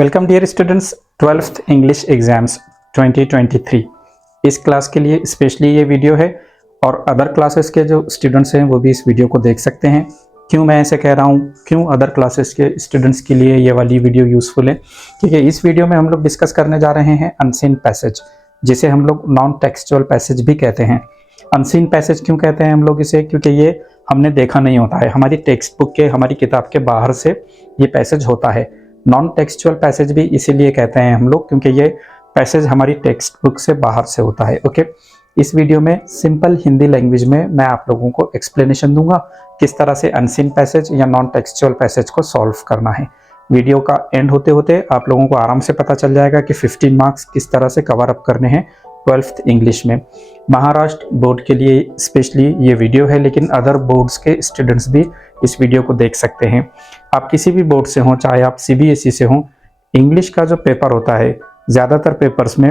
Welcome dear students, 12th English exams 2023। इस class के लिए स्पेशली ये वीडियो है और अदर क्लासेस के जो स्टूडेंट्स हैं वो भी इस वीडियो को देख सकते हैं। क्यों मैं ऐसे कह रहा हूँ, क्यों अदर क्लासेस के स्टूडेंट्स के लिए ये वाली वीडियो यूज़फुल है? क्योंकि इस वीडियो में हम लोग डिस्कस करने जा रहे हैं अनसीन पैसेज, जिसे हम लोग नॉन टेक्सचुअल पैसेज भी कहते हैं। अनसीन पैसेज क्यों कहते हैं हम लोग इसे? क्योंकि ये हमने देखा नहीं होता है, हमारी टेक्स्ट बुक के, हमारी किताब के बाहर से ये पैसेज होता है। नॉन टेक्सचुअल पैसेज भी इसीलिए कहते हैं हम लोग क्योंकि ये पैसेज हमारी टेक्स्ट बुक से बाहर से होता है। ओके, इस वीडियो में सिंपल हिंदी लैंग्वेज में मैं आप लोगों को एक्सप्लेनेशन दूंगा किस तरह से अनसीन पैसेज या नॉन टेक्सचुअल पैसेज को सॉल्व करना है। वीडियो का एंड होते होते आप लोगों को आराम से पता चल जाएगा कि 15 मार्क्स किस तरह से कवर अप करने हैं 12th इंग्लिश में। महाराष्ट्र बोर्ड के लिए स्पेशली ये वीडियो है, लेकिन अदर बोर्ड्स के स्टूडेंट्स भी इस वीडियो को देख सकते हैं। आप किसी भी बोर्ड से हों, चाहे आप सीबीएसई से हों, इंग्लिश का जो पेपर होता है ज़्यादातर पेपर्स में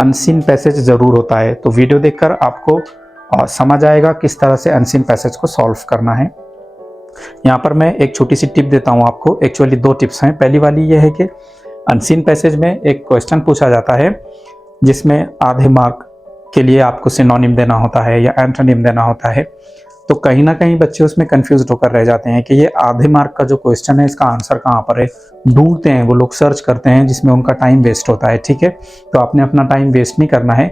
अनसीन पैसेज ज़रूर होता है। तो वीडियो देखकर आपको समझ आएगा किस तरह से अनसीन पैसेज को सॉल्व करना है। यहाँ पर मैं एक छोटी सी टिप देता हूँ आपको। एक्चुअली 2 टिप्स हैं। पहली वाली ये है कि अनसीन पैसेज में एक क्वेश्चन पूछा जाता है जिसमें आधे मार्क के लिए आपको सिनोनिम देना होता है या एंटोनिम देना होता है। तो कहीं ना कहीं बच्चे उसमें कंफ्यूज होकर रह जाते हैं कि ये आधे मार्क का जो क्वेश्चन है इसका आंसर कहाँ पर है। ढूंढते हैं वो लोग, सर्च करते हैं, जिसमें उनका टाइम वेस्ट होता है। ठीक है, तो आपने अपना टाइम वेस्ट नहीं करना है।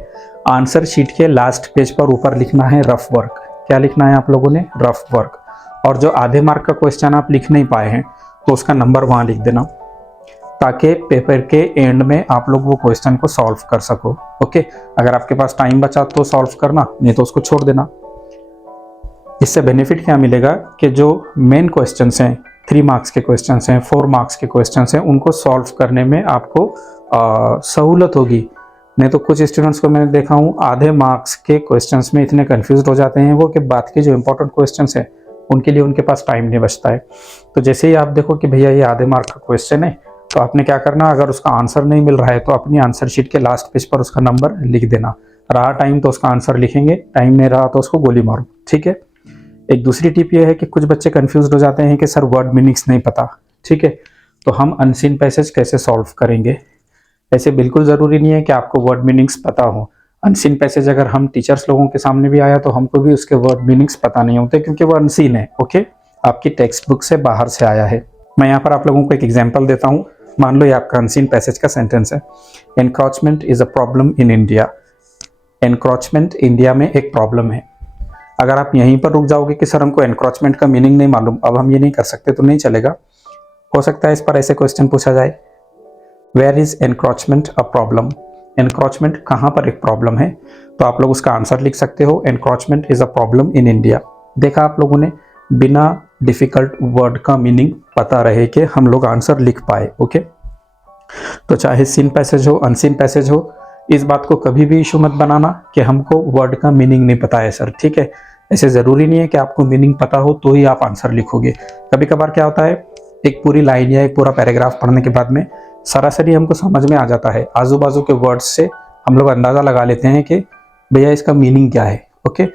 आंसर शीट के लास्ट पेज पर ऊपर लिखना है रफ वर्क। क्या लिखना है आप लोगों ने? Rough work. और जो आधे मार्क का क्वेश्चन आप लिख नहीं पाए हैं तो उसका नंबर वहाँ लिख देना, ताकि पेपर के एंड में आप लोग वो क्वेश्चन को सॉल्व कर सको। ओके, अगर आपके पास टाइम बचा तो सॉल्व करना, नहीं तो उसको छोड़ देना। इससे बेनिफिट क्या मिलेगा कि जो मेन क्वेश्चंस हैं, 3 मार्क्स के क्वेश्चंस हैं, 4 मार्क्स के क्वेश्चंस हैं, उनको सॉल्व करने में आपको सहूलत होगी। नहीं तो कुछ स्टूडेंट्स को मैंने देखा हूँ आधे मार्क्स के क्वेश्चंस में इतने कंफ्यूज हो जाते हैं वो कि बात के जो इंपॉर्टेंट क्वेश्चंस हैं उनके लिए उनके पास टाइम नहीं बचता है। तो जैसे ही आप देखो कि भैया ये आधे मार्क का क्वेश्चन है, तो आपने क्या करना, अगर उसका आंसर नहीं मिल रहा है तो अपनी आंसर शीट के लास्ट पेज पर उसका नंबर लिख देना। रहा टाइम तो उसका आंसर लिखेंगे, टाइम नहीं रहा तो उसको गोली मारो। ठीक है। एक दूसरी टिप ये है कि कुछ बच्चे कंफ्यूज हो जाते हैं कि सर वर्ड मीनिंग्स नहीं पता। ठीक है, तो हम अनसीन पैसेज कैसे सॉल्व करेंगे? ऐसे बिल्कुल ज़रूरी नहीं है कि आपको वर्ड मीनिंग्स पता हो। अनसीन पैसेज अगर हम टीचर्स लोगों के सामने भी आया तो हमको भी उसके वर्ड मीनिंग्स पता नहीं होते, क्योंकि वो अनसीन है। ओके, आपकी टेक्स्ट बुक से बाहर से आया है। मैं यहाँ पर आप लोगों को एक एग्जाम्पल देता हूँ। मान लो ये आपका अनसीन पैसेज का सेंटेंस है, encroachment is a problem in India. Encroachment India में एक प्रॉब्लम है। अगर आप यहीं पर रुक जाओगे कि सर हमको एनक्रोचमेंट का मीनिंग नहीं मालूम, अब हम ये नहीं कर सकते, तो नहीं चलेगा। हो सकता है इस पर ऐसे क्वेश्चन पूछा जाए, where is encroachment a problem? Encroachment कहाँ पर एक प्रॉब्लम है? तो आप लोग उसका आंसर लिख सकते हो, encroachment is a problem in India. देखा आप लोगों ने, बिना डिफिकल्ट वर्ड का मीनिंग पता रहे कि हम लोग आंसर लिख पाए। ओके, तो चाहे सीन पैसेज हो, अनसीन पैसेज हो, इस बात को कभी भी इशू मत बनाना कि हमको वर्ड का मीनिंग नहीं पता है सर। ठीक है, ऐसे ज़रूरी नहीं है कि आपको मीनिंग पता हो तो ही आप आंसर लिखोगे। कभी कभार क्या होता है, एक पूरी लाइन या एक पूरा पैराग्राफ पढ़ने के बाद में सरासरी हमको समझ में आ जाता है, आजू बाजू के वर्ड्स से हम लोग अंदाज़ा लगा लेते हैं कि भैया इसका मीनिंग क्या है। ओके,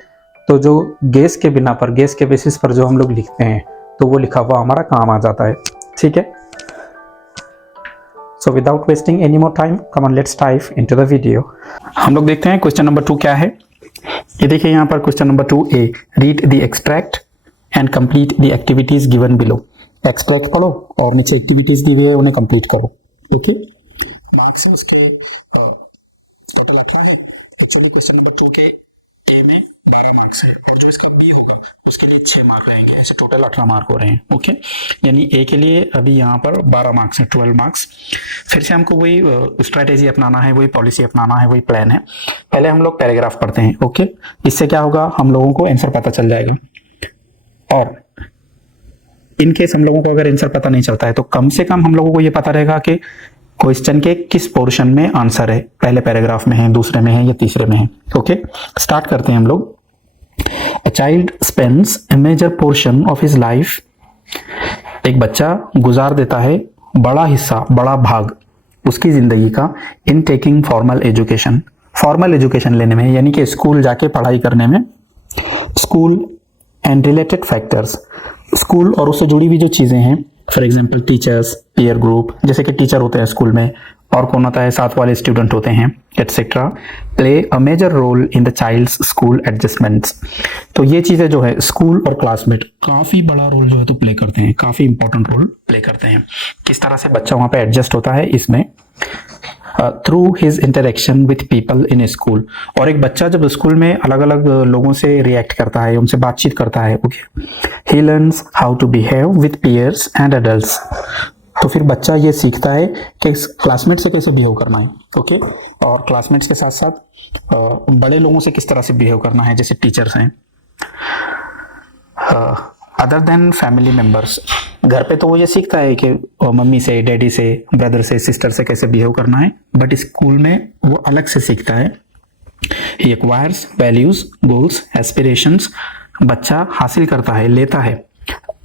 तो जो गेस के बिना पर, गेस के बेसिस पर जो हम लोग लिखते हैं तो वो लिखा हुआ हमारा काम आ जाता है। ठीक है, so without wasting any more time, come on let's dive into the video। हम लोग देखते हैं क्वेश्चन नंबर 2 क्या है। ये देखिए यहाँ पर question number 2A, read the extract and complete the activities given below. Extract पढ़ो और नीचे एक्टिविटीज दी हुई है उन्हें कंप्लीट करो। ओके, मार्क्स उसके टोटल 18 है। एक्चुअली क्वेश्चन नंबर 2 के ए में 12 मार्क्स है और जो इसका बी होगा उसके लिए 6 मार्क रहेंगे। ऐसे टोटल 18 मार्क हो रहे हैं। ओके, यानी ए के लिए अभी यहाँ पर 12 मार्क्स है, 12 मार्क्स। फिर से हमको वही स्ट्रैटेजी अपनाना है, वही पॉलिसी अपनाना है, वही प्लान है। पहले हम लोग पैराग्राफ पढ़ते हैं। ओके, इससे क्या होगा, हम लोगों को आंसर पता चल जाएगा। और इन केस हम लोगों को अगर आंसर पता नहीं चलता है तो कम से कम हम लोगों को ये पता रहेगा कि क्वेश्चन के किस पोर्शन में आंसर है, पहले पैराग्राफ में है, दूसरे में है या तीसरे में है। ओके, स्टार्ट करते हैं हम लोग। A child spends a major portion of his life, एक बच्चा गुजार देता है बड़ा हिस्सा, बड़ा भाग उसकी जिंदगी का, इन taking formal education, formal education लेने में, यानी कि स्कूल जाके पढ़ाई करने में। School and related factors, school और उससे जुड़ी हुई जो चीजें हैं for example teachers, peer group, जैसे कि टीचर होते हैं स्कूल में और कौन होता है, साथ वाले स्टूडेंट होते हैं, etcetera, play a major role in the child's school adjustments. तो ये चीज़ें जो है स्कूल और क्लासमेट काफ़ी बड़ा रोल जो है तो प्ले करते हैं, काफ़ी इंपॉर्टेंट रोल प्ले करते हैं। किस तरह से बच्चा वहाँ पे एडजस्ट होता है इसमें, through his interaction with people in school. और एक बच्चा जब स्कूल में अलग अलग लोगों से रिएक्ट करता है, उनसे बातचीत करता है, okay, he learns how to behave with peers and adults. तो फिर बच्चा ये सीखता है कि क्लासमेट से कैसे बिहेव करना है, ओके, और क्लासमेट्स के साथ साथ बड़े लोगों से किस तरह से बिहेव करना है, जैसे टीचर्स हैं। अदर देन फैमिली मेम्बर्स, घर पे तो वो ये सीखता है कि मम्मी से, डैडी से, ब्रदर से, सिस्टर से कैसे बिहेव करना है, बट स्कूल में वो अलग से सीखता है। ही एक्वायर्स वैल्यूज, गोल्स, एस्पिरेशंस। बच्चा हासिल करता है, लेता है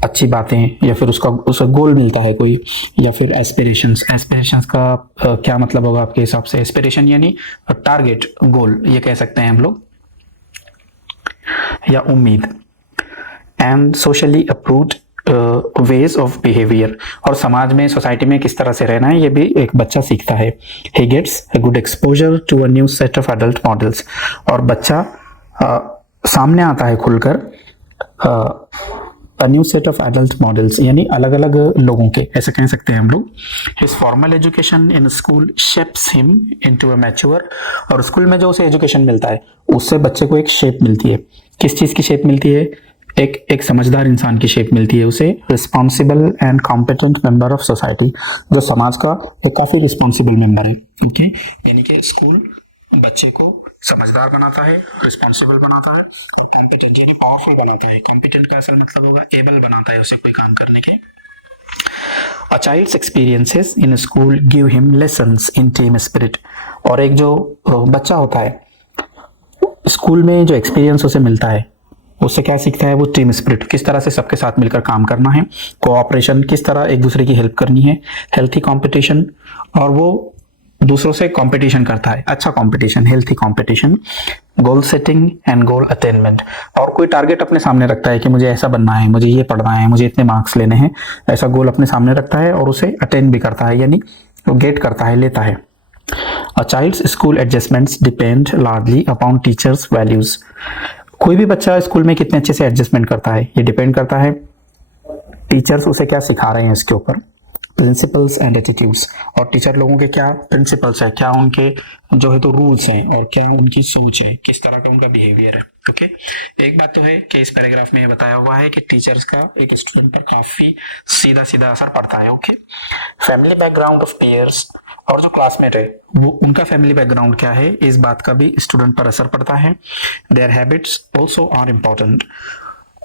अच्छी बातें, या फिर उसका गोल मिलता है कोई, या फिर एस्पिरेशंस। एस्पिरेशंस का क्या मतलब होगा आपके हिसाब से? एस्पिरेशन यानी टारगेट, गोल, ये कह सकते हैं हम लोग, या उम्मीद। And socially approved ways of behaviour, और समाज में, सोसाइटी में किस तरह से रहना है ये भी एक बच्चा सीखता है। He gets a good exposure to a new set of adult models, और बच्चा सामने आता है खुलकर a new set of adult models, यानी अलग अलग लोगों के, ऐसे कह सकते हैं हम लोग। His formal education in school shapes him into a mature, और स्कूल में जो उसे एजुकेशन मिलता है उससे बच्चे को एक शेप मिलती है। किस चीज़ की शेप मिलती है? एक समझदार इंसान की शेप मिलती है उसे, responsible and competent member of society, जो समाज का एक काफ़ी रिस्पॉन्सिबल मेंबर है, ओके। यानी कि स्कूल बच्चे को समझदार बनाता है, रिस्पॉन्सिबल बनाता है, कॉम्पिटेंट यानी पावरफुल बनाता है। कॉम्पिटेंट का असल मतलब होगा एबल बनाता है उसे कोई काम करने के। A child's experiences in school give him lessons in team spirit, और एक जो बच्चा होता है स्कूल में जो एक्सपीरियंस उसे मिलता है उससे क्या सीखता है? वो टीम स्पिरिट, किस तरह से सबके साथ मिलकर काम करना है, कोऑपरेशन, किस तरह एक दूसरे की हेल्प करनी है, हेल्थी कंपटीशन, और वो दूसरों से कंपटीशन करता है, अच्छा competition, healthy competition, goal setting and goal attainment, और कोई टारगेट अपने सामने रखता है कि मुझे ऐसा बनना है, मुझे ये पढ़ना है, मुझे इतने मार्क्स लेने हैं, ऐसा गोल अपने सामने रखता है और उसे अटेन भी करता है, यानी वो गेट करता है, लेता है। A child's school adjustments depend largely upon teachers' values. कोई भी बच्चा स्कूल में कितने अच्छे से एडजस्टमेंट करता है ये डिपेंड करता है टीचर्स उसे क्या सिखा रहे हैं इसके ऊपर, प्रिंसिपल्स एंड एटीट्यूड्स, और टीचर लोगों के क्या प्रिंसिपल्स है, क्या उनके जो है तो रूल्स हैं, और क्या उनकी सोच है, किस तरह का उनका बिहेवियर है, ओके। एक बात तो है कि इस पैराग्राफ में बताया हुआ है कि टीचर्स का एक स्टूडेंट पर काफी सीधा सीधा असर पड़ता है, okay. Family background of peers, और जो क्लासमेट है वो उनका फैमिली बैकग्राउंड क्या है, इस बात का भी स्टूडेंट पर असर पड़ता है। Their habits also are important,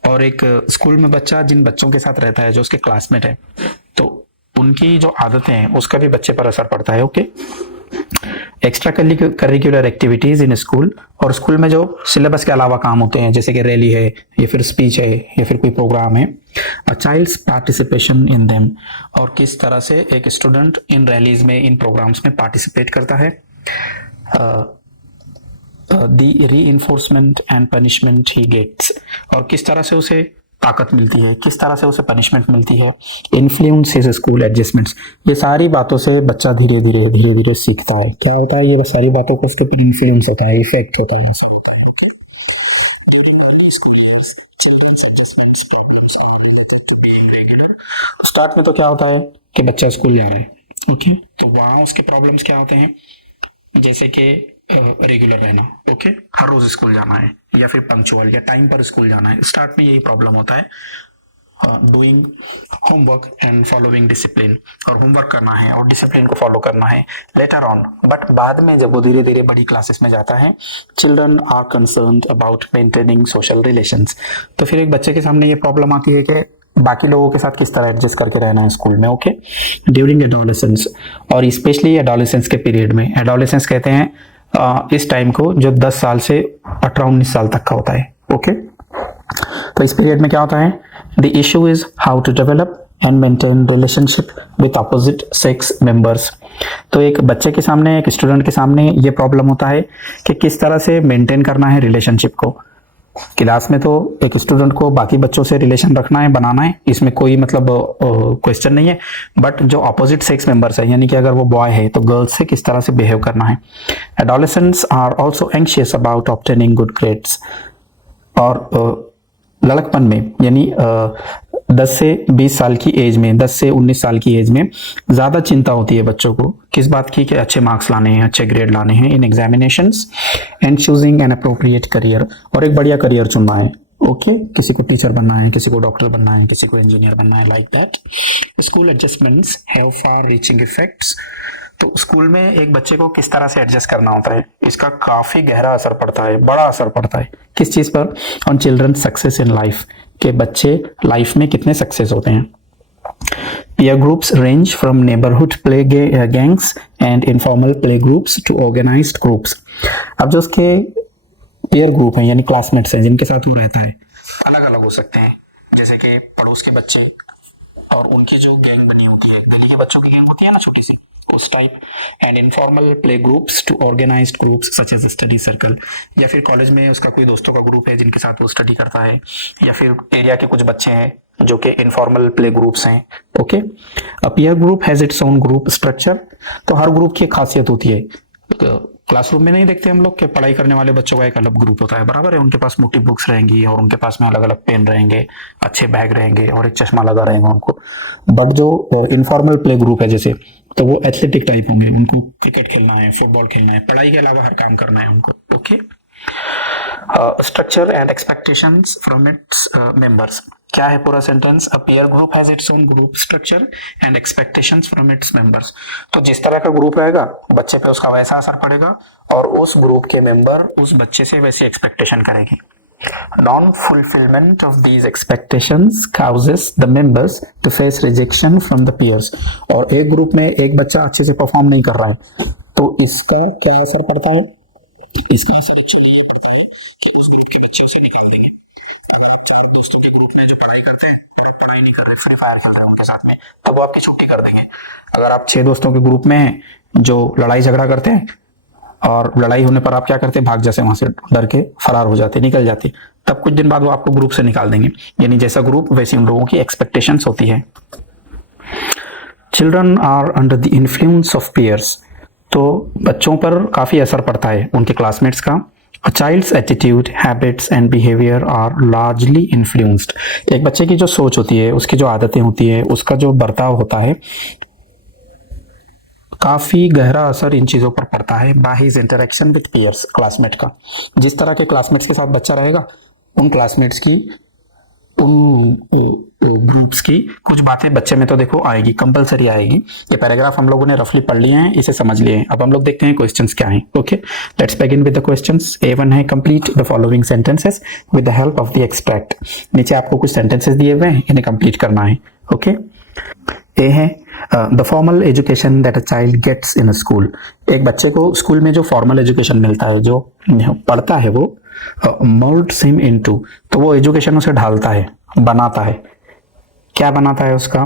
और एक स्कूल में बच्चा जिन बच्चों के साथ रहता है जो उसके क्लासमेट है, तो उनकी जो आदतें हैं उसका भी बच्चे पर असर पड़ता है, okay. Extra curricular activities in school, और स्कूल में जो सिलेबस के अलावा काम होते हैं जैसे कि रैली है, या फिर स्पीच है, या फिर कोई प्रोग्राम है, a child's participation in them, और किस तरह से एक स्टूडेंट इन रैलीज में, इन प्रोग्राम्स में पार्टिसिपेट करता है। The reinforcement and punishment he gets, और किस तरह से उसे ताकत मिलती है, किस तरह से उसे पनिशमेंट मिलती है। इन्फ्लुएंस हिज स्कूल एडजस्टमेंट्स, ये सारी बातों से बच्चा धीरे धीरे सीखता है। क्या होता है? ये सारी बातों का उसके ऊपर इन्फ्लुएंस होता है, इफेक्ट होता है, ऐसा होता है। स्टार्ट में तो क्या होता है कि बच्चा स्कूल जा रहा है, ओके, तो वहाँ उसके प्रॉब्लम्स क्या होते हैं, जैसे कि रेगुलर रहना, ओके, हर रोज स्कूल जाना है, या फिर पंक्चुअल या टाइम पर स्कूल जाना है। स्टार्ट में यही प्रॉब्लम होता है। Doing homework and following discipline, और होमवर्क करना है और डिसिप्लिन को फॉलो करना है। लेटर ऑन, बट बाद में जब वो धीरे धीरे बड़ी क्लासेस में जाता है, children are concerned about maintaining social relations, तो फिर एक बच्चे के सामने ये प्रॉब्लम आती है कि बाकी लोगों के साथ किस तरह एडजस्ट करके रहना है स्कूल में, ओके। ड्यूरिंग एडोलेसेंस, और स्पेशली एडोलेसेंस के पीरियड में, एडोलेसेंस कहते हैं इस टाइम को जो 10 साल से 18-19 साल तक का होता है, ओके। तो इस पीरियड में क्या होता है? The issue is how to develop and maintain relationship with opposite sex members. तो एक बच्चे के सामने, एक स्टूडेंट के सामने ये प्रॉब्लम होता है कि किस तरह से मेंटेन करना है रिलेशनशिप को क्लास में तो एक स्टूडेंट को बाकी बच्चों से रिलेशन रखना है, बनाना है, इसमें कोई मतलब क्वेश्चन नहीं है। बट जो अपोजिट सेक्स मेंबर्स है, यानी कि अगर वो बॉय है तो गर्ल्स से किस तरह से बिहेव करना है। Adolescents are also anxious about obtaining good grades. और लड़कपन में यानी 10 से 20 साल की एज में, 10 से 19 साल की एज में ज़्यादा चिंता होती है बच्चों को किस बात की, कि अच्छे मार्क्स लाने हैं, अच्छे ग्रेड लाने हैं in examinations and choosing an appropriate career, और एक बढ़िया करियर चुनना है। ओके, किसी को टीचर बनना है, किसी को डॉक्टर बनना है, किसी को इंजीनियर बनना है, like that. School adjustments have far reaching effects. तो स्कूल में एक बच्चे को किस तरह से एडजस्ट करना होता है, इसका काफी गहरा असर पड़ता है, बड़ा असर पड़ता है। किस चीज पर? On children success in life, के बच्चे लाइफ में कितने सक्सेस होते हैं। Peer groups range from neighborhood play gangs and informal play groups to organized groups। अब जो उसके peer group हैं यानी क्लासमेट्स हैं जिनके साथ वो रहता है, अलग अलग हो सकते हैं। जैसे कि पड़ोस के बच्चे और उनकी जो गैंग बनी होती है, गली के बच्चों की गैंग होती है ना छोटी सी, उस type. And informal play groups to organised groups such as study circle, या फिर कॉलेज में उसका कोई दोस्तों का ग्रुप है जिनके साथ वो स्टडी करता है, या फिर एरिया के कुछ बच्चे हैं जो कि इनफॉर्मल प्ले ग्रुप्स हैं। Okay, a peer group has its own group structure. तो हर ग्रुप की एक खासियत होती है। क्लासरूम में नहीं देखते हम लोग कि पढ़ाई करने वाले बच्चों का एक अलग ग्रुप होता है, बराबर है, उनके पास मोटी बुक्स रहेंगी और उनके पास में अलग अलग पेन रहेंगे, अच्छे बैग रहेंगे और एक चश्मा लगा रहेगा उनको। बट जो इनफॉर्मल प्ले ग्रुप है जैसे, तो वो एथलेटिक टाइप होंगे, उनको क्रिकेट खेलना है, फुटबॉल खेलना है, पढ़ाई के अलावा हर काम करना है उनको। Okay, structure and expectations from its members. क्या है पूरा sentence? A peer group has its own group structure and expectations from its members. तो जिस तरह का ग्रुप रहेगा बच्चे पे उसका वैसा असर पड़ेगा और उस ग्रुप के मेंबर उस बच्चे से वैसी एक्सपेक्टेशन करेंगे। Non-fulfillment of these expectations causes the members to face rejection from the peers। और एक ग्रुप में एक बच्चा अच्छे से परफॉर्म नहीं कर रहा है तो इसका क्या असर पड़ता है? इसका असर एक्चुअली ये पड़ता है कि उस ग्रुप के बच्चे उसे निकाल देंगे। अगर आप 4 दोस्तों के ग्रुप में जो पढ़ाई करते हैं, पढ़ाई नहीं कर रहे, फ्री फायर खेल रहे हैं उनके साथ में, तो वो आपकी छुट्टी कर देंगे। अगर आप 6 दोस्तों के ग्रुप में हैं जो लड़ाई झगड़ा करते हैं और लड़ाई होने पर आप क्या करते, भाग जैसे वहां से डर के फरार हो जाते, निकल जाते, तब कुछ दिन बाद वो आपको ग्रुप से निकाल देंगे। यानी जैसा ग्रुप वैसी उन लोगों की एक्सपेक्टेशंस होती है। Children are under the influence of peers. तो बच्चों पर काफी असर पड़ता है उनके क्लासमेट्स का। A child's attitude, habits and behavior are largely influenced। एक बच्चे की जो सोच होती है, उसकी जो आदतें होती है, उसका जो बर्ताव होता है, काफी गहरा असर इन चीजों पर पड़ता है by his interaction with peers, classmate का। जिस तरह के क्लासमेट्स के साथ बच्चा रहेगा, उन क्लासमेट्स की, उन ग्रुप्स की कुछ बातें बच्चे में तो देखो आएगी, कंपलसरी आएगी। ये पैराग्राफ हम लोगों ने रफली पढ़ लिए हैं, इसे समझ लिए हैं। अब हम लोग देखते हैं क्वेश्चंस क्या हैं। Okay, let's begin with the questions. A1 है complete the following sentences with the help of the extract. नीचे आपको कुछ सेंटेंसेस दिए हुए हैं, इन्हें कंप्लीट करना है। ओके, ए है the formal education that a child gets in a school. एक बच्चे को स्कूल में जो फॉर्मल एजुकेशन मिलता है, जो पढ़ता है, वो मोल्ड्स हिम इनटू, तो वो एजुकेशन उसे ढालता है, बनाता है। क्या बनाता है उसका?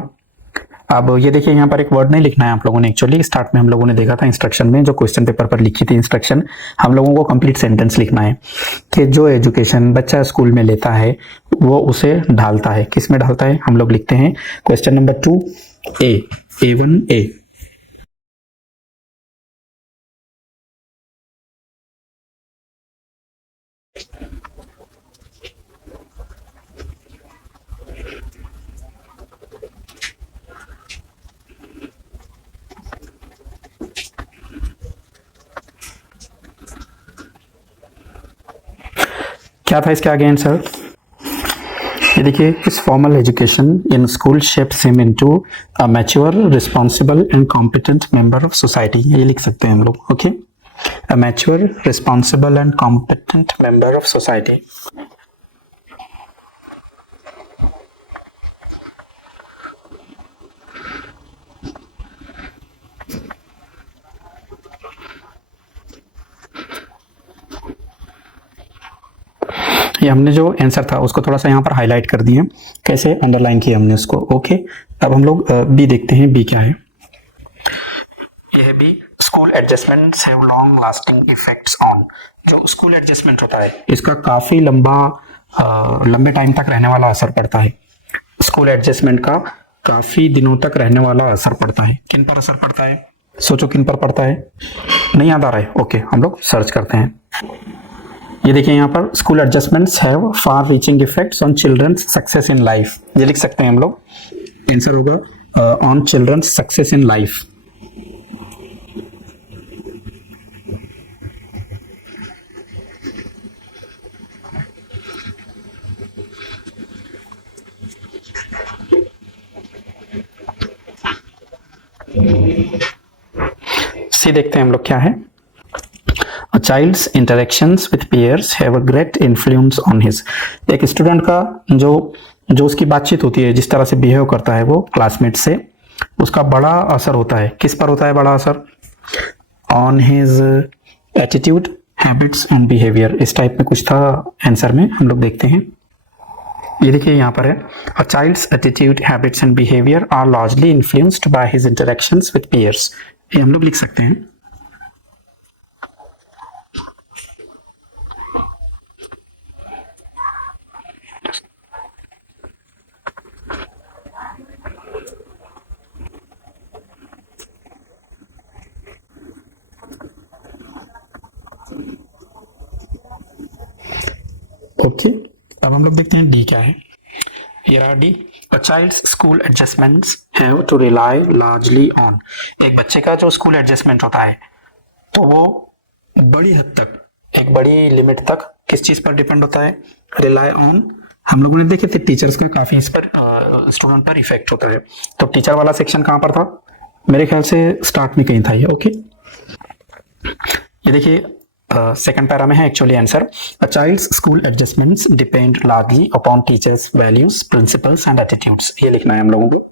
अब ये देखिए, यहाँ पर एक वर्ड नहीं लिखना है आप लोगों ने। एक्चुअली स्टार्ट में हम लोगों ने देखा था इंस्ट्रक्शन में, जो क्वेश्चन पेपर पर लिखी थी इंस्ट्रक्शन, हम लोगों को कंप्लीट सेंटेंस लिखना है कि जो एजुकेशन बच्चा स्कूल में लेता है वो उसे ढालता है। किस में ढालता है? हम लोग लिखते हैं क्वेश्चन नंबर 2 A1 A। क्या था इसके आगे आंसर? ये देखिए, his formal education in school shapes him into a mature, responsible and competent member of society. ये लिख सकते हैं हम लोग। Okay, a mature, responsible and competent member of society. ये हमने जो आंसर था उसको थोड़ा सा यहाँ पर हाईलाइट कर दिए, कैसे अंडरलाइन किया हमने उसको। ओके, अब हम लोग बी देखते हैं। बी क्या है? ये है B, school adjustments have long lasting effects on. जो स्कूल एडजस्टमेंट होता है इसका काफी लंबे टाइम तक रहने वाला असर पड़ता है। स्कूल एडजस्टमेंट का काफी दिनों तक रहने वाला असर पड़ता है। किन पर असर पड़ता है? सोचो किन पर पड़ता है? नहीं याद आ रहा है? ओके, हम लोग सर्च करते हैं। ये देखिए यहाँ पर school adjustments have far reaching effects on children's success in life. ये लिख सकते हैं हम लोग, आंसर होगा on children's success in life. See देखते हैं हम लोग क्या है। A child's interactions with peers have a great influence on his। एक स्टूडेंट का जो उसकी बातचीत होती है, जिस तरह से बिहेव करता है वो क्लासमेट से, उसका बड़ा असर होता है। किस पर होता है बड़ा असर? On his attitude, habits and behaviour. इस टाइप में कुछ था आंसर में, हम लोग देखते हैं। ये देखिए यहाँ पर है, a child's attitude, habits and behaviour are largely influenced by his interactions with peers. ये हम लोग लिख सकते हैं। ओके, अब हम लोग देखते हैं डी क्या है। Here are D. A child's school adjustments have to rely largely on। एक बच्चे का जो स्कूल एडजस्टमेंट होता है तो वो बड़ी हद तक, एक बड़ी लिमिट तक किस चीज पर डिपेंड होता है? Rely on. हम लोगों ने देखे थे टीचर्स का काफी इस पर स्टूडेंट पर इफेक्ट होता है। तो टीचर वाला सेक्शन कहाँ पर था? मेरे ख्याल से स्टार्ट में कहीं था ये। ओके, ये देखिए सेकंड पैरा में है actually answer. A child's school adjustments depend largely upon teachers values, principles and attitudes. ये लिखना है हम लोगों को।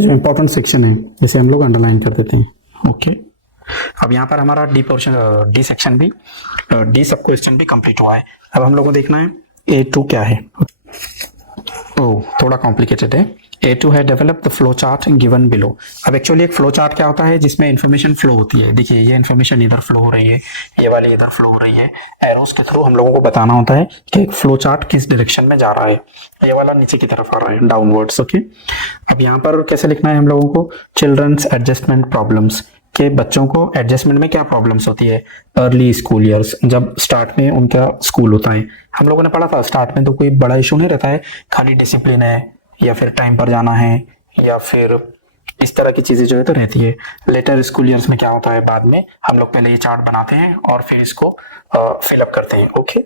इंपॉर्टेंट सेक्शन है, इसे हम लोग अंडरलाइन कर देते हैं। ओके, अब यहाँ पर हमारा डी पोर्शन, डी सेक्शन भी, डी सब क्वेश्चन भी कंप्लीट हुआ है। अब हम लोग को देखना है A2 क्या है। ओह, थोड़ा कॉम्प्लिकेटेड है। A2 है develop the flow chart given below. अब एक्चुअली एक फ्लो चार्ट क्या होता है? जिसमें इन्फॉर्मेशन फ्लो होती है। देखिए ये इन्फॉर्मेशन इधर फ्लो हो रही है, ये वाली इधर फ्लो हो रही है। एरोस के थ्रू हम लोगों को बताना होता है कि एक फ्लो चार्ट किस डायरेक्शन में जा रहा है। ये वाला नीचे की तरफ आ रहा है, डाउनवर्ड्स। ओके, अब यहाँ पर कैसे लिखना है हम लोगों को? चिल्ड्रंस एडजस्टमेंट प्रॉब्लम्स, के बच्चों को एडजस्टमेंट में क्या प्रॉब्लम्स होती है? अर्ली स्कूल ईयर्स, जब स्टार्ट में उनका स्कूल होता है। हम लोगों ने पढ़ा था स्टार्ट में तो कोई बड़ा इशू नहीं रहता है, खाली डिसिप्लिन है या फिर टाइम पर जाना है या फिर इस तरह की चीजें जो है तो रहती है। लेटर स्कूल ईयर्स में क्या होता है? बाद में हम लोग पहले ये चार्ट बनाते हैं और फिर इसको फिलअप करते हैं। ओके,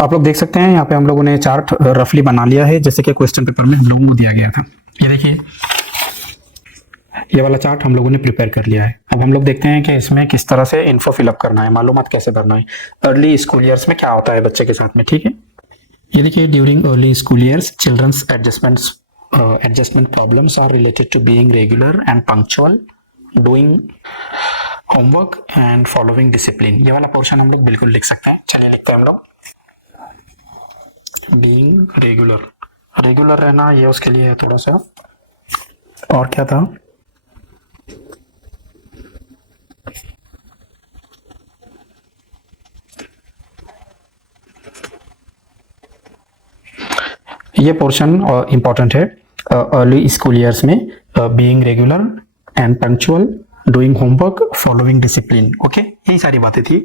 आप लोग देख सकते हैं यहाँ पे हम लोगों ने चार्ट रफली बना लिया है, जैसे कि क्वेश्चन पेपर में हम लोगों को दिया गया था। ये देखिए ये वाला चार्ट हम लोगों ने प्रिपेयर कर लिया है। अब हम लोग देखते हैं कि इसमें किस तरह से इन्फो फिलअप करना है, मालूमात कैसे भरना है। अर्ली स्कूल ईयर्स में क्या होता है बच्चे के साथ में, ठीक है। ये देखिए during early school years children's adjustment problems are related to being regular and punctual, doing homework and following discipline, ये वाला पोर्शन हम लोग बिल्कुल लिख सकते हैं। चलिए लिखते हैं हम लोग। बीइंग रेगुलर, रेगुलर रहना ये उसके लिए है थोड़ा सा। और क्या था, ये पोर्शन इंपॉर्टेंट है अर्ली स्कूल ईयर्स में। Being regular and punctual, doing homework, following discipline. Okay, यही सारी बातें थी।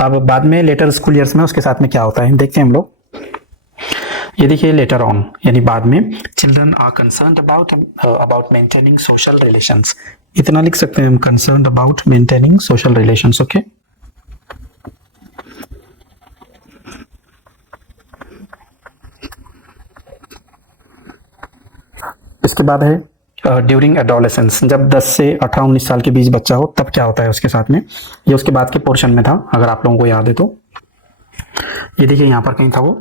अब बाद में लेटर स्कूल ईयर्स में उसके साथ में क्या होता है देखते हैं हम लोग। ये देखिए लेटर ऑन, यानी बाद में, children are concerned about maintaining social relations, इतना लिख सकते हैं हम, concerned about maintaining social relations. Okay, इसके बाद है ड्यूरिंग एडोलेसेंस, जब 10 से 18-19 साल के बीच बच्चा हो तब क्या होता है उसके साथ में। ये उसके बाद के पोर्शन में था, अगर आप लोगों को याद है तो। ये देखिए यहाँ पर कहीं था वो,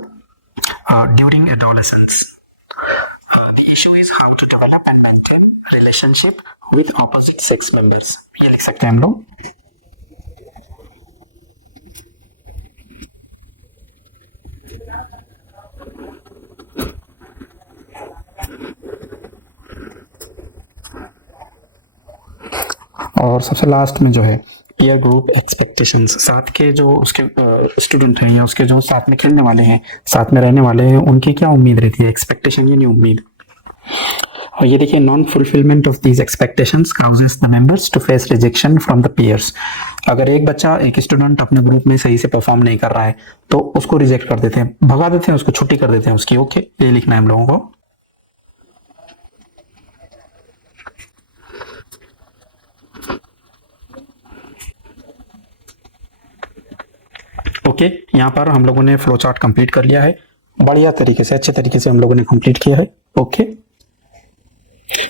during adolescence the issue is how to develop and maintain relationship with opposite sex members, ये लिख सकते हैं हम लोग। और सबसे लास्ट में जो है पीयर ग्रुप एक्सपेक्टेशंस, साथ के जो उसके स्टूडेंट हैं या उसके जो साथ में खेलने वाले हैं, साथ में रहने वाले हैं, उनकी क्या उम्मीद रहती है, एक्सपेक्टेशन यानी उम्मीद। और ये देखिए, non fulfilment of these expectations causes the members to face rejection from the peers, अगर एक बच्चा, एक स्टूडेंट अपने ग्रुप में सही से परफॉर्म नहीं कर रहा है तो उसको रिजेक्ट कर देते हैं, भगा देते हैं उसको, छुट्टी कर देते हैं उसकी। ओके, ये लिखना है हम लोगों को। ओके, यहाँ पर हम लोगों ने फ्लो चार्ट कंप्लीट कर लिया है, बढ़िया तरीके से, अच्छे तरीके से हम लोगों ने कंप्लीट किया है। ओके,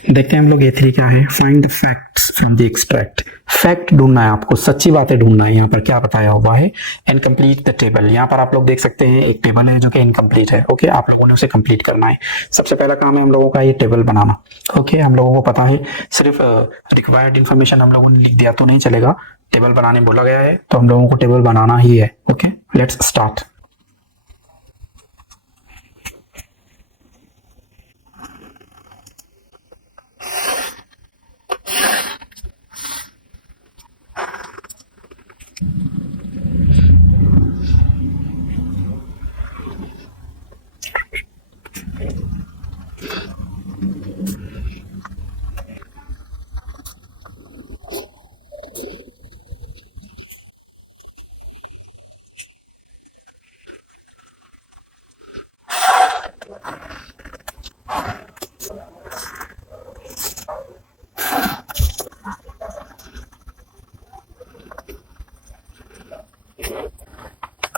देखते हैं हम लोग A3 क्या है, find the facts from the extract, fact ढूंढना है आपको, सच्ची बातें ढूंढना है, यहाँ पर क्या बताया हुआ है। एंड कंप्लीट द टेबल, यहाँ पर आप लोग देख सकते हैं एक टेबल है जो कि इनकम्प्लीट है। ओके, आप लोगों ने उसे कंप्लीट करना है। सबसे पहला काम है हम लोगों का ये टेबल बनाना। ओके, हम लोगों को पता है, सिर्फ रिक्वायर्ड इन्फॉर्मेशन हम लोगों ने लिख दिया तो नहीं चलेगा, टेबल बनाने बोला गया है तो हम लोगों को टेबल बनाना ही है। Okay, let's start.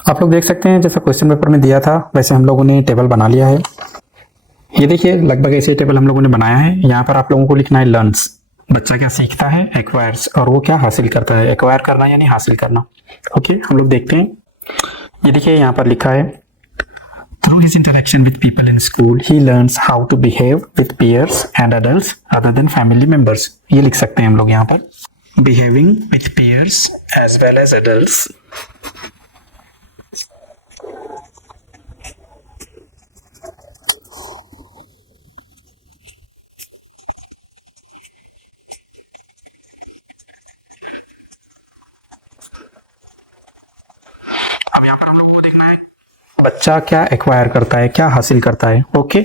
आप लोग देख सकते हैं जैसा क्वेश्चन पेपर में दिया था वैसे हम लोगों ने टेबल बना लिया है। ये देखिए लगभग ऐसे टेबल हम लोगों ने बनाया है। यहाँ पर आप लोगों को लिखना है लर्न्स, बच्चा क्या सीखता है, एक्वायर्स, और वो क्या हासिल करता है, एक्वायर करना यानी हासिल करना। ओके, हम लोग देखते हैं। ये देखिए यहाँ पर लिखा है, through his interaction with people in school he learns how to behave with peers and adults other than family members, ये लिख सकते हैं हम लोग यहाँ पर, behaving with peers as well as adults. बच्चा क्या एक्वायर करता है, क्या हासिल करता है। ओके,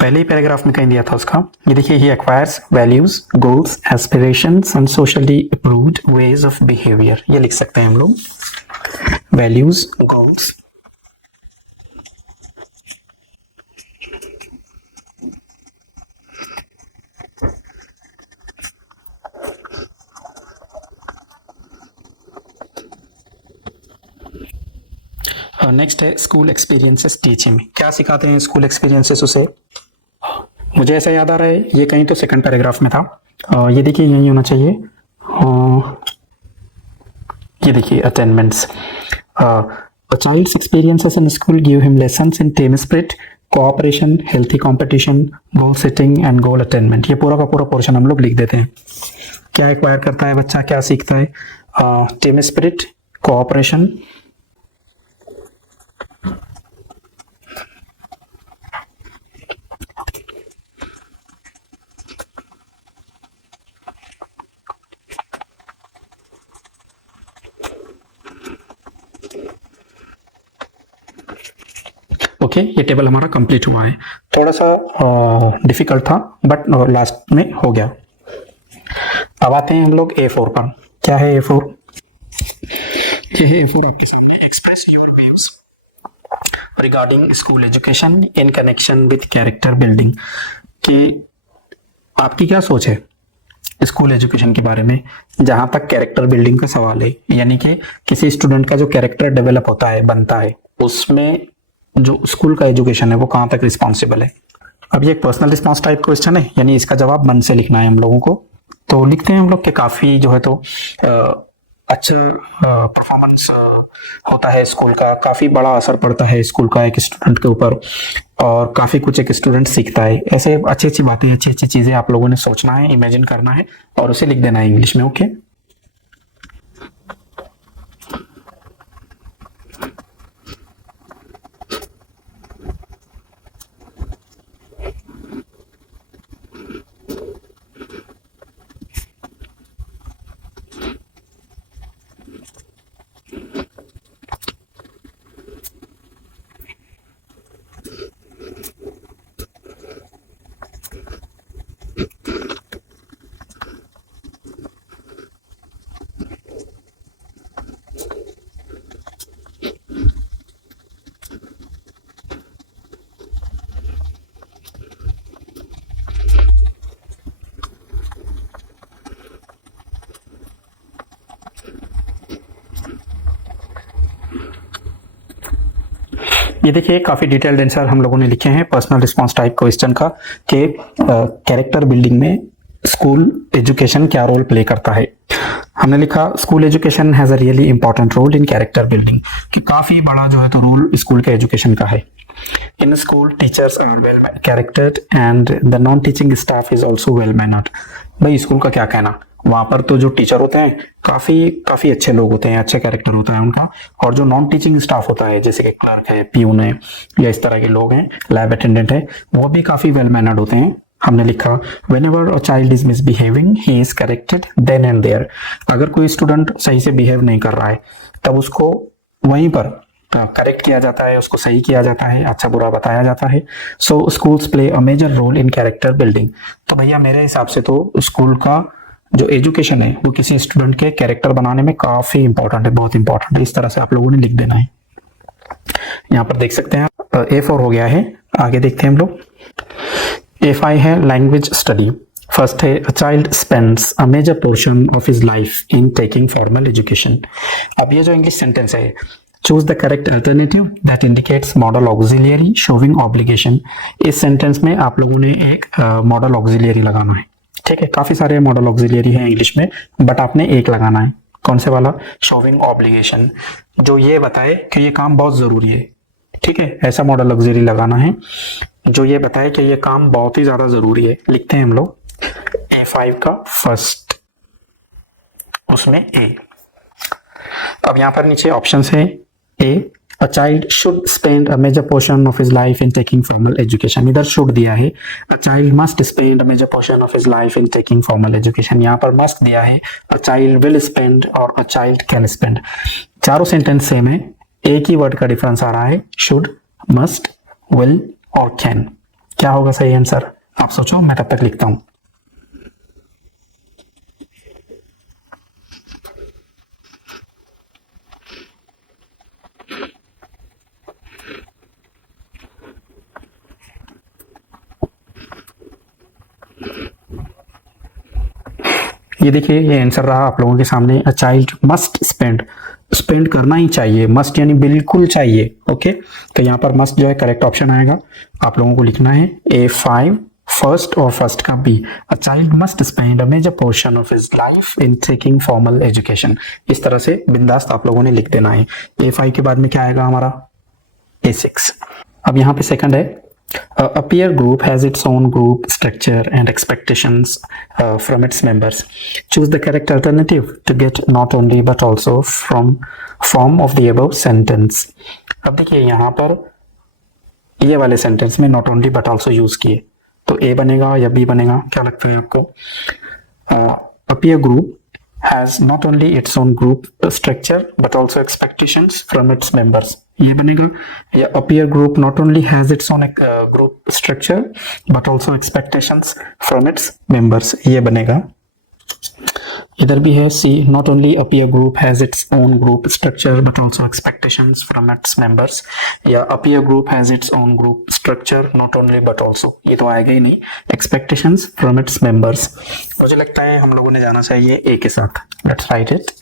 पहले ही पैराग्राफ में कहीं दिया था उसका। ये देखिए, he acquires values, goals, aspirations and socially approved ways of behaviour, ये लिख सकते हैं हम लोग, वैल्यूज, गोल्स, नेक्स्ट है स्कूल एक्सपीरियंसेस टीचिंग, क्या सिखाते हैं स्कूल एक्सपीरियंसेस उसे। मुझे ऐसा याद आ रहा है ये कहीं तो सेकंड पैराग्राफ में था। ये देखिए यही होना चाहिए। ये देखिए attainments, a child's experiences in school give him lessons in team spirit, cooperation, healthy competition, goal setting and goal attainment, ये पूरा का पूरा पोर्शन हम लोग लिख देते हैं। क्या एक्वायर करता है बच्चा, क्या सीखता है? टीम स्पिरिट, कोऑपरेशन, ओके ये टेबल हमारा कंप्लीट हुआ है। थोड़ा सा डिफिकल्ट था बट लास्ट में हो गया। अब आते हैं हम लोग A4 पर। क्या है A4? ये है A4 आपके सामने, express your views regarding school education in connection with character building, कि आपकी क्या सोच है स्कूल एजुकेशन के बारे में जहां तक कैरेक्टर बिल्डिंग का सवाल है, यानी कि किसी स्टूडेंट का जो कैरेक्टर डेवलप होता है, बनता है, उसमें जो स्कूल का एजुकेशन है वो कहां तक रिस्पॉन्सिबल है। अब ये एक पर्सनल रिस्पॉन्स टाइप क्वेश्चन है, यानी इसका जवाब मन से लिखना है हम लोगों को। तो लिखते हैं हम लोग कि काफी जो है तो अच्छा परफॉर्मेंस होता है स्कूल का, काफी बड़ा असर पड़ता है स्कूल का एक स्टूडेंट के ऊपर, और काफी कुछ एक स्टूडेंट सीखता है। ऐसे अच्छी अच्छी बातें, अच्छी अच्छी चीजें आप लोगों ने सोचना है, इमेजिन करना है और उसे लिख देना है इंग्लिश में। ओके ये देखिए काफी डिटेल्ड आंसर हम लोगों ने लिखे हैं पर्सनल रिस्पांस टाइप क्वेश्चन का, कि कैरेक्टर बिल्डिंग में स्कूल एजुकेशन क्या रोल प्ले करता है। हमने लिखा school education has a really important role in character building, कि काफी बड़ा जो है तो रोल स्कूल के एजुकेशन का है। In school teachers are well charactered and the non teaching staff is also well mannered. भाई स्कूल का क्या कहना, वहां पर तो जो टीचर होते हैं काफी अच्छे लोग होते हैं, अच्छा कैरेक्टर होता है उनका, और जो नॉन टीचिंग स्टाफ होता है जैसे कि क्लर्क है, प्यून है, या इस तरह के लोग हैं, लैब अटेंडेंट है, वो भी काफी वेल मैनर्ड होते हैं। हमने लिखा whenever a child is misbehaving he is corrected then and there. अगर कोई स्टूडेंट सही से बिहेव नहीं कर रहा है तब उसको वहीं पर करेक्ट किया जाता है, उसको सही किया जाता है, अच्छा बुरा बताया जाता है। So schools play a major role in character building. तो भैया मेरे हिसाब से तो स्कूल का जो एजुकेशन है वो किसी स्टूडेंट के कैरेक्टर बनाने में काफी इंपॉर्टेंट है, बहुत इंपॉर्टेंट है। इस तरह से आप लोगों ने लिख देना है। यहाँ पर देख सकते हैं A4 हो गया है। आगे देखते हैं हम लोग। A5 है लैंग्वेज स्टडी। फर्स्ट है a child spends a major portion of his life in taking formal education. अब ये जो इंग्लिश सेंटेंस है, choose the correct alternative that indicates modal auxiliary showing obligation. इस सेंटेंस में आप लोगों ने एक मॉडल ऑक्सिलियरी लगाना है, ठीक है। काफी सारे मॉडल ऑक्सिलियरी है इंग्लिश में, बट आपने एक लगाना है। कौन से वाला? शोविंग ऑब्लिगेशन, जो ये बताए कि ये काम बहुत जरूरी है, ठीक है। ऐसा मॉडल ऑक्सिलियरी लगाना है जो ये बताए कि ये काम बहुत ही ज्यादा जरूरी है। लिखते हैं हम लोग A5 का फर्स्ट, उसमें A। अब यहां पर नीचे ऑप्शंस है। A, a child should spend a major portion of his life in taking formal education। इधर should दिया है, a child must spend a major portion of his life in taking formal education। यहाँ पर must दिया है, a child will spend और a child can spend। चारों sentence same है, एक ही वर्ड का डिफरेंस आ रहा है, should, must, will और can। क्या होगा सही आंसर? आप सोचो, मैं तब तक लिखता हूं। ये देखिए ये आंसर रहा आप लोगों के सामने, अ चाइल्ड मस्ट स्पेंड। स्पेंड करना ही चाहिए, मस्ट यानी बिल्कुल चाहिए, ओके। तो यहाँ पर मस्ट जो है करेक्ट ऑप्शन आएगा। आप लोगों को लिखना है A5 फर्स्ट और फर्स्ट का B, a child must spend a major portion of his life in taking formal education. इस तरह से बिंदास्त आप लोगों ने लिख देना है। A5 के बाद में क्या आएगा हमारा? A6। अब यहाँ पे सेकंड है, A peer group has its own group structure and expectations from its members. Choose the correct alternative to get not only but also from form of the above sentence. अब देखिए यहाँ पर ये वाले सेंटेंस में not only but also use किए, तो ए बनेगा या बी बनेगा, क्या लगता है आपको? A peer group has not only its own group structure but also expectations from its members, ये बनेगा, या a peer group not only has its own group structure but also expectations from its members, ये बनेगा। इधर भी है see, not only a peer group has its own group structure but also expectations from its members, या a peer group has its own group structure not only but also, ये तो आएगा ही नहीं, एक्सपेक्टेशंस फ्रॉम इट्स मेंबर्स। मुझे लगता है हम लोगों ने जाना चाहिए ए के साथ। Let's write it.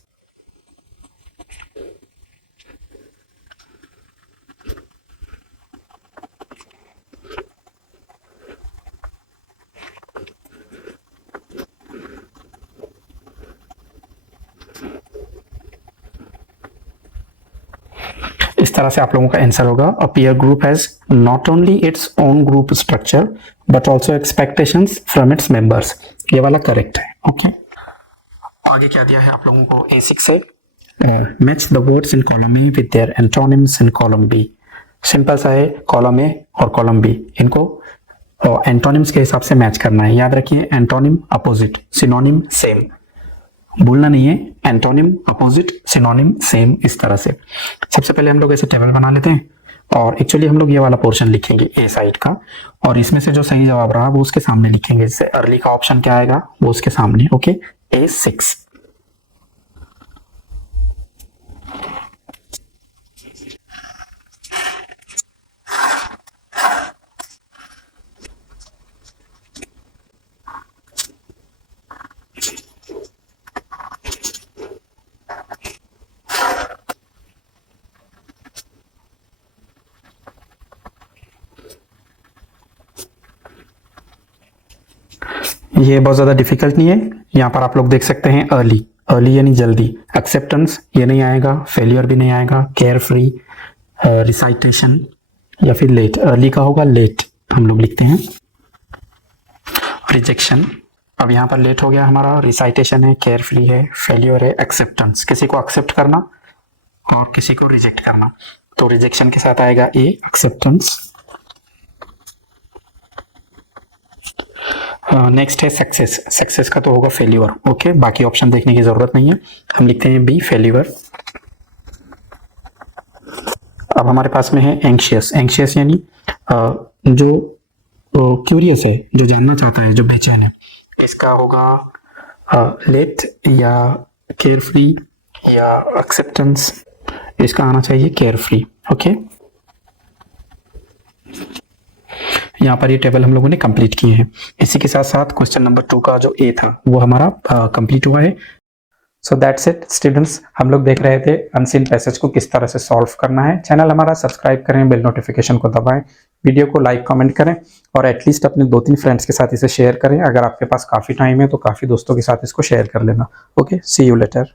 इस तरह से आप लोगों का आंसर होगा, अ peer group has not only it's own group structure but also expectations from its members, ये वाला करेक्ट है। ओके, आगे क्या दिया है आप लोगों को A6 से, match the words in column A with their antonyms in column B. Simple सा है, कॉलम ए और कॉलम बी इनको एंटोनिम्स के हिसाब से मैच करना है। याद रखिए, एंटोनिम अपोजिट, सिनोनिम सेम, भूलना नहीं है, एंटोनिम अपोजिट सिनोनिम सेम, इस तरह से। सबसे पहले हम लोग ऐसे टेबल बना लेते हैं और एक्चुअली हम लोग ये वाला पोर्शन लिखेंगे ए साइड का, और इसमें से जो सही जवाब रहा वो उसके सामने लिखेंगे। जैसे अर्ली का ऑप्शन क्या आएगा वो उसके सामने। Okay, A6। ये बहुत ज़्यादा डिफिकल्ट नहीं है। यहाँ पर आप लोग देख सकते हैं अर्ली, अर्ली यानी जल्दी, एक्सेप्टेंस ये नहीं आएगा, फेलियर भी नहीं आएगा, केयर फ्री, रिसाइटेशन या फिर लेट, अर्ली का होगा लेट हम लोग लिखते हैं, रिजेक्शन। अब यहाँ पर लेट हो गया हमारा, रिसाइटेशन है, केयर फ्री है, फेलियर है, एक्सेप्टेंस, किसी को एक्सेप्ट करना और किसी को रिजेक्ट करना, तो रिजेक्शन के साथ आएगा ए, एक्सेप्टेंस। नेक्स्ट है सक्सेस, सक्सेस का तो होगा फेल्यूर। ओके, बाकी ऑप्शन देखने की जरूरत नहीं है, हम लिखते हैं बी, फेल्यूर। अब हमारे पास में है एंग्शियस, एंग्शियस यानी जो क्यूरियस है, जो जानना चाहता है, जो बेचैन है, इसका होगा लेट या केयर फ्री या एक्सेप्टेंस, इसका आना चाहिए केयर फ्री। ओके, यहाँ पर ये टेबल हम लोगों ने कंप्लीट किए हैं। इसी के साथ साथ क्वेश्चन नंबर 2 का जो ए था वो हमारा कंप्लीट हुआ है। सो दैट्स इट स्टूडेंट्स, हम लोग देख रहे थे अनसीन पैसेज को किस तरह से सॉल्व करना है। चैनल हमारा सब्सक्राइब करें, बेल नोटिफिकेशन को दबाएं, वीडियो को लाइक कमेंट करें और एटलीस्ट अपने 2-3 फ्रेंड्स के साथ इसे शेयर करें। अगर आपके पास काफ़ी टाइम है तो काफ़ी दोस्तों के साथ इसको शेयर कर लेना। Okay, see you letter.